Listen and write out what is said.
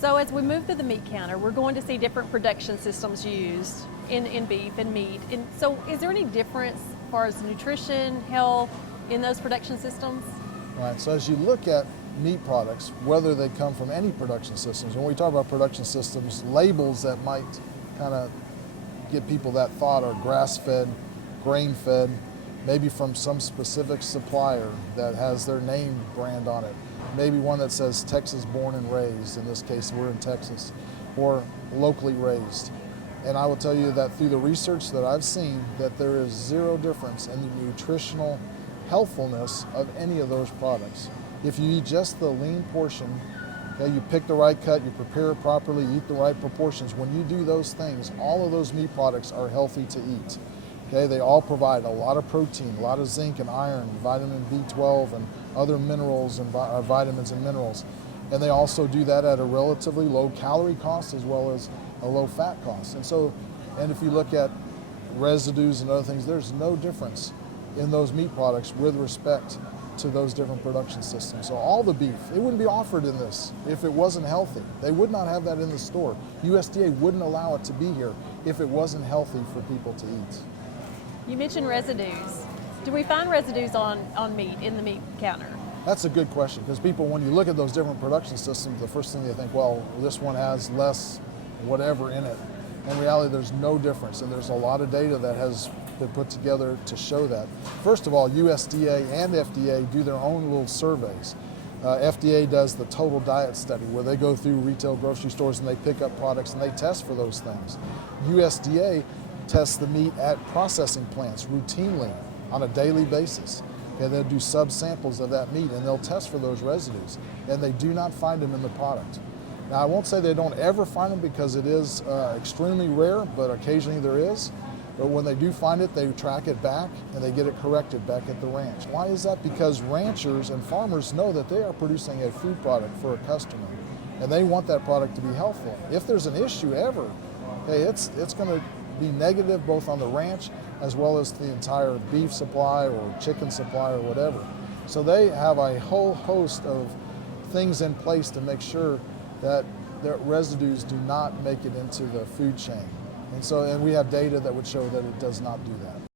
So as we move through the meat counter, we're going to see different production systems used in beef and meat. And so is there any difference as far as nutrition, health in those production systems? Right, so as you look at meat products, whether they come from any production systems, when we talk about production systems, labels that might kind of get people that thought are grass-fed, grain-fed, maybe from some specific supplier that has their name brand on it. Maybe one that says Texas born and raised, in this case we're in Texas, or locally raised. And I will tell you that through the research that I've seen, that there is zero difference in the nutritional healthfulness of any of those products. If you eat just the lean portion, okay, you pick the right cut, you prepare it properly, eat the right proportions, when you do those things, all of those meat products are healthy to eat. Okay, they all provide a lot of protein, a lot of zinc and iron, vitamin B12 and other minerals and vitamins and minerals. And they also do that at a relatively low calorie cost as well as a low fat cost. And if you look at residues and other things, there's no difference in those meat products with respect to those different production systems. So all the beef, it wouldn't be offered in this if it wasn't healthy. They would not have that in the store. USDA wouldn't allow it to be here if it wasn't healthy for people to eat. You mentioned residues. Do we find residues on meat in the meat counter? That's a good question, because people, when you look at those different production systems, the first thing they think, well, this one has less whatever in it. In reality, there's no difference, and there's a lot of data that has been put together to show that. First of all, USDA and FDA do their own little surveys. FDA does the total diet study, where they go through retail grocery stores and they pick up products and they test for those things. USDA tests the meat at processing plants routinely on a daily basis. Okay, they'll do sub-samples of that meat and they'll test for those residues, and they do not find them in the product. Now, I won't say they don't ever find them, because it is extremely rare, but occasionally there is. But when they do find it, they track it back and they get it corrected back at the ranch. Why is that? Because ranchers and farmers know that they are producing a food product for a customer, and they want that product to be healthful. If there's an issue ever, okay, it's going to be negative both on the ranch as well as the entire beef supply or chicken supply or whatever. So they have a whole host of things in place to make sure that their residues do not make it into the food chain. And we have data that would show that it does not do that.